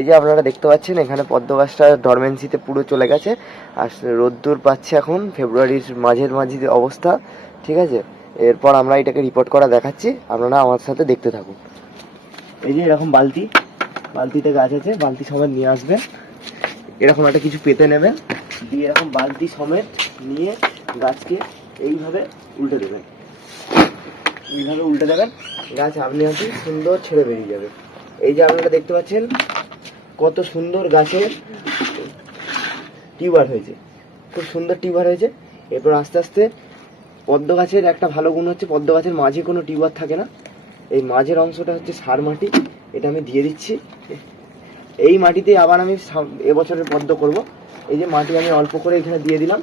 এই যে আপনারা দেখতে পাচ্ছেন এখানে পদ্ম গাছটা ডরমেন্সিতে পুরো চলে গেছে, আর রোদ্দুর পাচ্ছে এখন ফেব্রুয়ারির মাঝের অবস্থা, ঠিক আছে। এরপর আমরা এটাকে রিপোর্ট করা দেখাচ্ছি, আপনারা আমার সাথে দেখতে থাকুন। এই যে এরকম বালতিতে গাছ আছে, বালতি সমেত নিয়ে আসবেন, এরকম একটা কিছু পেতে নেবেন, দিয়ে এরকম বালতি সমেত নিয়ে গাছকে এইভাবে উল্টে দেবেন, গাছ আপনি সুন্দর ছেড়ে বেরিয়ে যাবে। এই যে আপনারা দেখতে পাচ্ছেন কত সুন্দর গাছের টিউবার হয়েছে, খুব সুন্দর টিউবার হয়েছে। এরপর আস্তে আস্তে পদ্ম গাছের একটা ভালো গুণ হচ্ছে পদ্ম গাছের মাঝে কোনো টিউবার থাকে না, এই মাঝের অংশটা হচ্ছে সার মাটি, এটা আমি দিয়ে দিচ্ছি। এই মাটিতে আবার আমি এবছরের পদ্ম করব। এই যে মাটি আমি অল্প করে এখানে দিয়ে দিলাম,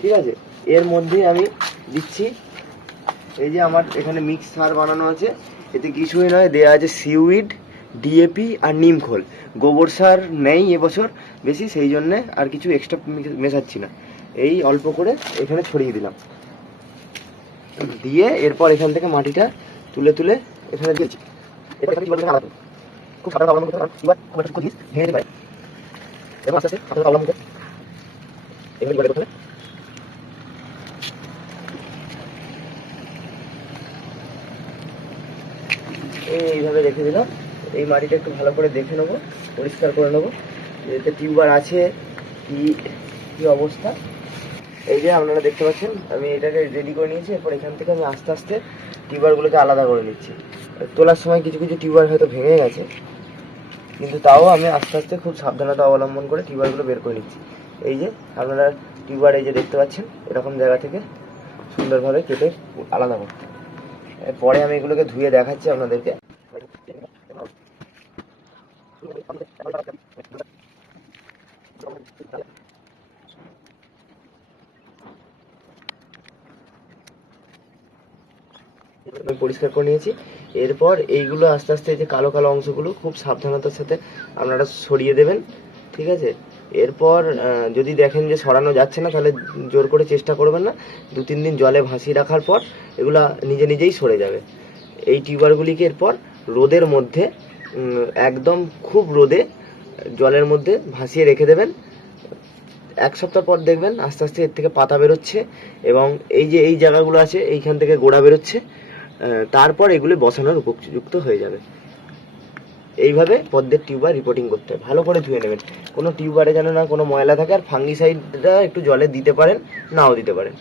ঠিক আছে। এর মধ্যে আমি দিচ্ছি, এই যে আমার এখানে মিক্স সার বানানো আছে, এতে কিছুই নয়, দেওয়া আছে সিউইড, ডিএপি আর নিম খোল। গোবর সার নেই এবছর বেশি, সেই জন্যে আর কিছু এক্সট্রা মেশাচ্ছি না। এই অল্প করে এখানে ছড়িয়ে দিলাম, দিয়ে এরপর এখান থেকে মাটিটা তুলে তুলে এখানে দিয়েছি। এরপর এখানে খুব সাধারণ অবলম্বন করতে পারেন, খুব একটা ভেঙে যেতে পারে, এবং আস্তে আস্তে সাধারণ অবলম্বন করে এভাবে করতে হবে। এইভাবে রেখে দিলাম। এই মাটিটা একটু ভালো করে দেখে নেবো, পরিষ্কার করে নেবো, এতে টিউবার আছে কি অবস্থা। এই যে আপনারা দেখতে পাচ্ছেন আমি এটাকে রেডি করে নিয়েছি। এরপর এখান থেকে আমি আস্তে আস্তে টিউবারগুলোকে আলাদা করে নিচ্ছি। তোলার সময় কিছু কিছু টিউবার হয়তো ভেঙে গেছে, কিন্তু তাও আমি আস্তে আস্তে খুব সাবধানতা অবলম্বন করে টিউবারগুলো বের করে নিচ্ছি। এই যে আপনারা টিউবার এই যে দেখতে পাচ্ছেন, এরকম জায়গা থেকে সুন্দরভাবে কেটে আলাদা করতে। পরে আমি এগুলোকে ধুয়ে দেখাচ্ছি আপনাদেরকে। আমি পরিষ্কার করে নিয়েছি। এরপর এইগুলো আস্তে আস্তে যে কালো কালো অংশগুলো খুব সাবধানতার সাথে আপনারা সরিয়ে দেবেন, ঠিক আছে। এরপর যদি দেখেন যে সরানো যাচ্ছে না, তাহলে জোর করে চেষ্টা করবেন না, 2-3 দিন জলে ভাসিয়ে রাখার পর এগুলা নিজে নিজেই সরে যাবে। এই টিউবারগুলিকে এরপর রোদের মধ্যে একদম খুব রোদে জলের মধ্যে ভাসিয়ে রেখে দেবেন। 1 সপ্তাহ পর দেখবেন আস্তে আস্তে এর থেকে পাতা বেরোচ্ছে, এবং এই যে এই জায়গাগুলো আছে এইখান থেকে গোড়া বেরোচ্ছে, তারপর এগুলো বসানোর উপযুক্ত হয়ে যাবে। এইভাবে পদ্মের টিউবার রিপোর্টিং করতে হয়। ভালো করে ধুয়ে নেবেন, কোনো টিউবারে যেন না কোনো ময়লা থাকে, আর ফাঙ্গিসাইডটা একটু জলে দিতে পারেন, নাও দিতে পারেন।